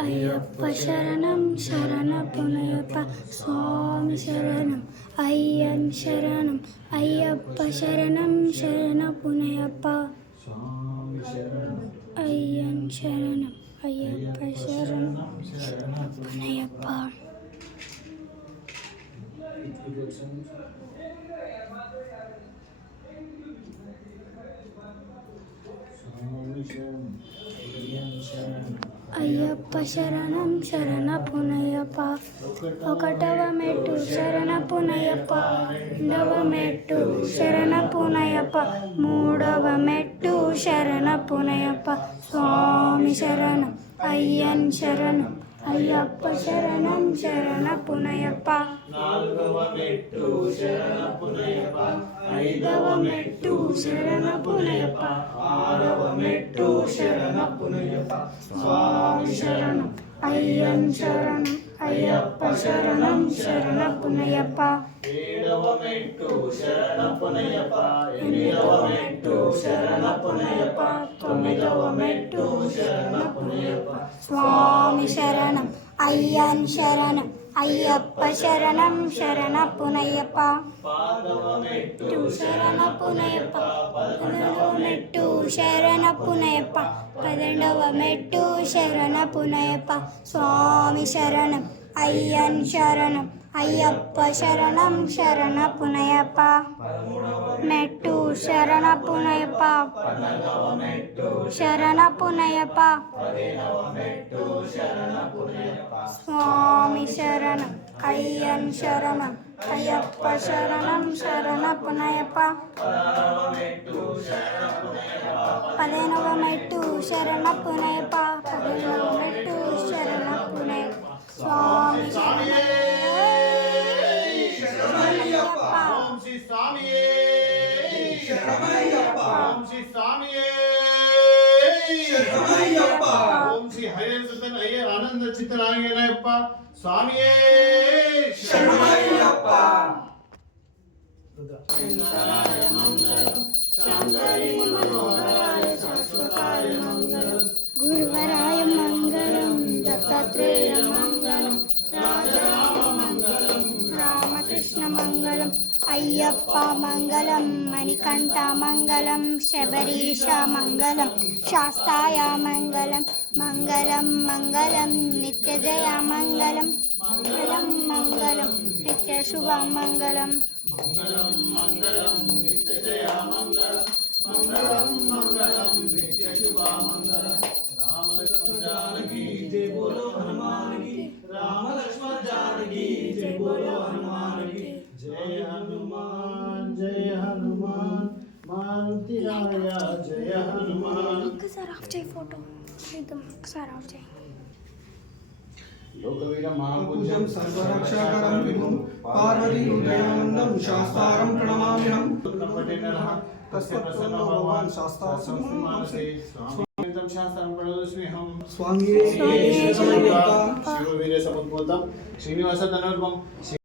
అయ్యప్ప శరణం శరణపునయప్ప స్వామి శరణం అయ్యన్ శరణం అయ్యప్ప శరణం శరణపునయప్ప స్వామి శరణం అయ్యన్ శరణం అయ్యప్ప శరణం శరణపునయప్ప. అయ్యప్ప శరణం శరణపునయప్ప. ఒకటవ మెట్టు శరణపునయప్ప, రెండవ మెట్టు శరణపునయప్ప, మూడవ మెట్టు శరణపునయప్ప స్వామి శరణం అయ్యన్ శరణం అయ్యప్ప శరణం శరణపునయప్ప. నాలుగవ మెట్టు శరణపునయప్ప, ఐదవ మెట్టు శరణపునయప్ప, ఆరవ మెట్టు శరణపునయప్ప స్వామి శరణం అయ్యన్ శరణం అయ్యప్ప శరణం శరణపునయప్ప. ఏడవ మెట్టు శరణపునయప్ప, ఎనిమిదవ మెట్టు శరణపునయప్ప, తొమ్మిదవ మెట్టు శరణపునయప్ప స్వామి శరణం అయ్యన్ శరణం అయ్యప్ప శరణం శరణపునయప్ప. పదవ మెట్టు శరణపునయప్ప, పదకొండవ మెట్టు శరణపునయప్ప, పన్నెండవ మెట్టు శరణపునయప్ప స్వామి శరణం అయ్యన్ శరణం అయ్యప్ప శరణం శరణపునయప్ప. మెట్టు శరణపునయప్ప, శరణపునయప్ప స్వామి శరణం అయ్యన్ శరణం అయ్యప్ప శరణం శరణపునయప్ప. పదిహేనవ మెట్టు శరణపునయప్ప, పదిహేనవ మెట్టు శరణపునయప్ప స్వామి ఆనంద చిత్తరాయప్ప స్వామియే శరణమయ్యప్ప. గురువరాయ మంగళం దత్తాత్రేయ మంగళం రాజరామ మంగళం రామకృష్ణ మంగళం అయ్యప్ప మంగళం మణికంఠ మంగళం శబరీష మంగళం శాస్తాయ మంగళం మంగళం మంగళం నిత్యజయ మంగళం మంగళం మంగళం నిత్య శుభ మంగళం మంగళం మంగళం నిత్యజయ మంగళం మంగళం మంగళం నిత్య శుభ మంగళం. రామ లక్ష్మణ జానకి జై బోలో హనుమాన్ కి, రామ లక్ష్మణ జానకి జై బోలో హనుమాన్ కి. జయ హనుమాన్ జయ హనుమాన్ మారుతి రాయ జయ హనుమాన్. ఒక్కసారి ఆఫ్ చేయి ఫోటో, ఒకసారి ఆఫ్ చేయి. లోకవీరమాపూజ్యం సర్వరక్షాకరం విభుం పార్వతీం దయానందం శాస్తారం ప్రణమామ్యహం. తస్య ప్రసన్నో భగవాన్ శాస్త్రాసం మానసే స్వామితం శాస్త్రం ప్రణోస్మ్యహం. స్వామియే శరణమయ్యప్ప. శివవీర సముద్భూతం శ్రీనివాస ధనుర్వం